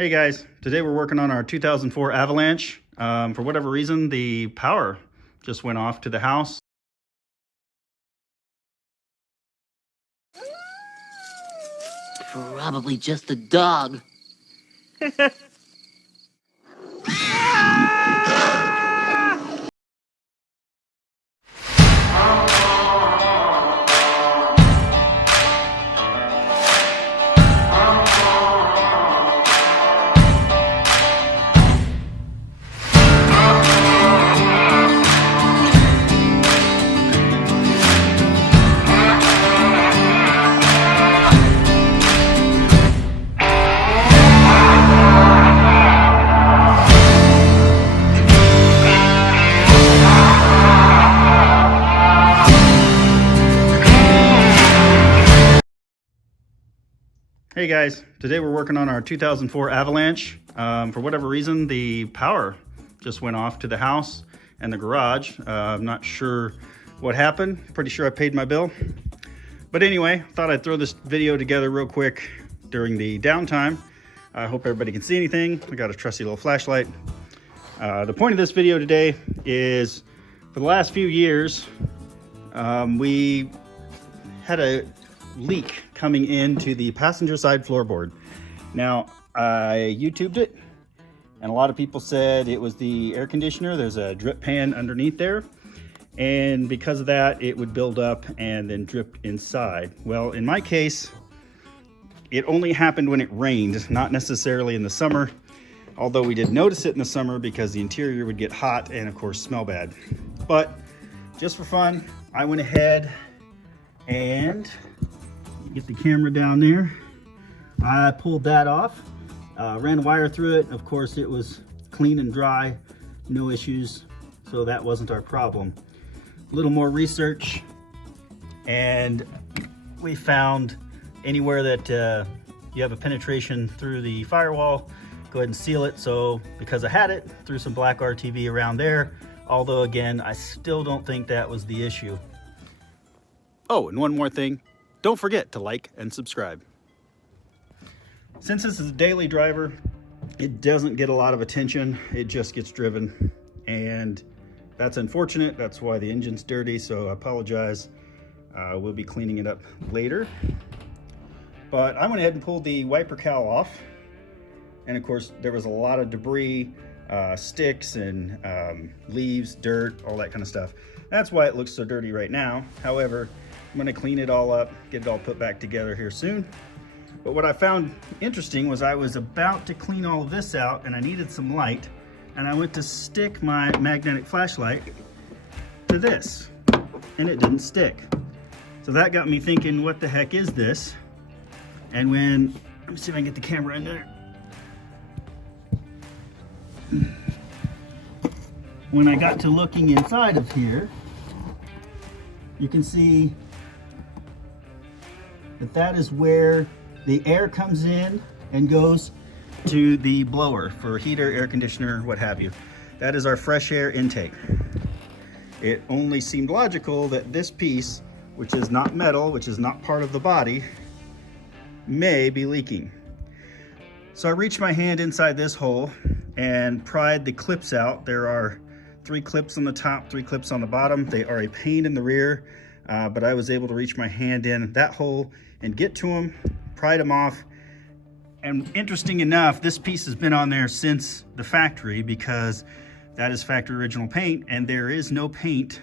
Hey guys, today we're working on our 2004 Avalanche. For whatever reason, the power just went off to the house. Probably just a dog. Hey guys, today we're working on our 2004 Avalanche. For whatever reason, the power just went off to the house and the garage. I'm not sure what happened. Pretty sure I paid my bill. But anyway, thought I'd throw this video together real quick during the downtime. I hope everybody can see anything. I got a trusty little flashlight. The point of this video today is for the last few years, we had a leak coming into the passenger side floorboard. Now, I YouTubed it, and a lot of people said it was the air conditioner. There's a drip pan underneath there, and because of that, it would build up and then drip inside. Well, in my case, it only happened when it rained, not necessarily in the summer, although we did notice it in the summer because the interior would get hot and of course smell bad. But just for fun, I went ahead and get the camera down there. I pulled that off, ran a wire through it. Of course, it was clean and dry, no issues, so that wasn't our problem. A little more research, and we found anywhere that you have a penetration through the firewall, go ahead and seal it. So because I had it, threw some black RTV around there, although again, I still don't think that was the issue. Oh, and one more thing. Don't forget to like and subscribe. Since this is a daily driver, it doesn't get a lot of attention. It just gets driven, and that's unfortunate. That's why the engine's dirty, so I apologize. We'll be cleaning it up later. But I went ahead and pulled the wiper cowl off, and of course there was a lot of debris, sticks and leaves, dirt, all that kind of stuff. That's why it looks so dirty right now. However, I'm gonna clean it all up, get it all put back together here soon. But what I found interesting was I was about to clean all of this out and I needed some light, and I went to stick my magnetic flashlight to this and it didn't stick. So that got me thinking, what the heck is this? And when, let me see if I can get the camera in there. When I got to looking inside of here, you can see that is where the air comes in and goes to the blower for heater, air conditioner, what have you. That is our fresh air intake. It only seemed logical that this piece, which is not metal, which is not part of the body, may be leaking. So I reached my hand inside this hole and pried the clips out. There are 3 clips on the top, 3 clips on the bottom. They are a pain in the rear, but I was able to reach my hand in that hole and get to them, pried them off. And interesting enough, this piece has been on there since the factory because that is factory original paint, and there is no paint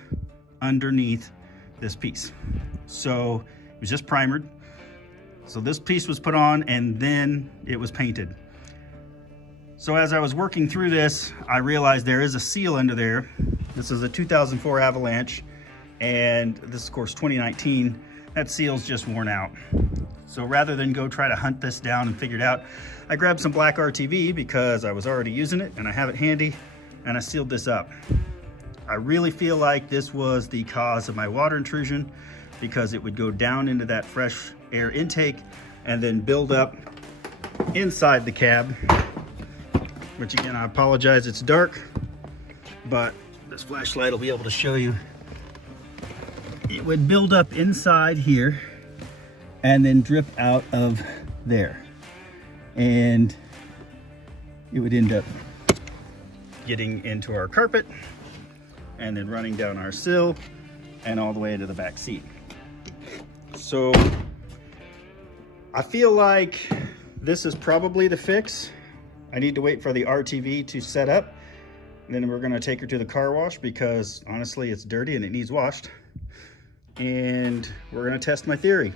underneath this piece. So it was just primered. So this piece was put on and then it was painted. So as I was working through this, I realized there is a seal under there. This is a 2004 Avalanche, and this is of course 2019. That seal's just worn out. So rather than go try to hunt this down and figure it out, I grabbed some black RTV because I was already using it and I have it handy, and I sealed this up. I really feel like this was the cause of my water intrusion because it would go down into that fresh air intake and then build up inside the cab, which again, I apologize, it's dark, but this flashlight will be able to show you. It would build up inside here and then drip out of there. And it would end up getting into our carpet and then running down our sill and all the way to the back seat. So I feel like this is probably the fix. I need to wait for the RTV to set up. And then we're gonna take her to the car wash because honestly it's dirty and it needs washed. And we're gonna test my theory.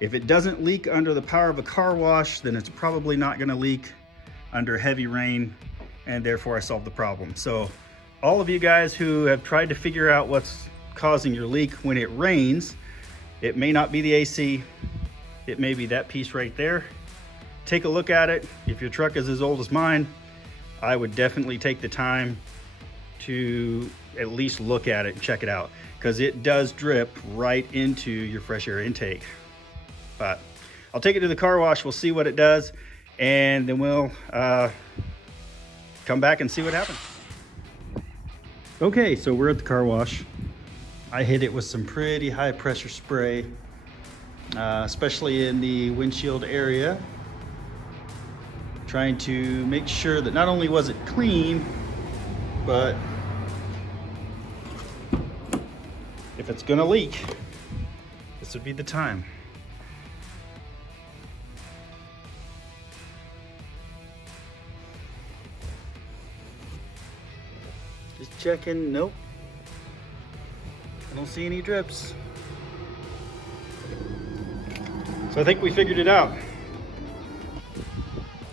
If it doesn't leak under the power of a car wash, then it's probably not gonna leak under heavy rain, and therefore I solved the problem. So all of you guys who have tried to figure out what's causing your leak when it rains, it may not be the AC, it may be that piece right there. Take a look at it. If your truck is as old as mine, I would definitely take the time to at least look at it and check it out, because it does drip right into your fresh air intake. But I'll take it to the car wash, we'll see what it does, and then we'll come back and see what happens. Okay, so we're at the car wash. I hit it with some pretty high pressure spray, especially in the windshield area, trying to make sure that not only was it clean, but if it's gonna leak, this would be the time. Just checking, nope. I don't see any drips. So I think we figured it out.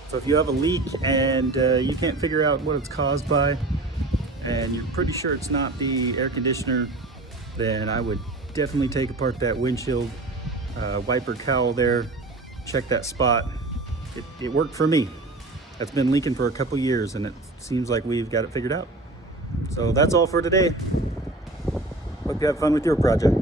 So if you have a leak and you can't figure out what it's caused by, and you're pretty sure it's not the air conditioner, then I would definitely take apart that windshield wiper cowl there, check that spot. It worked for me. That's been leaking for a couple years and it seems like we've got it figured out. So that's all for today. Hope you have fun with your project.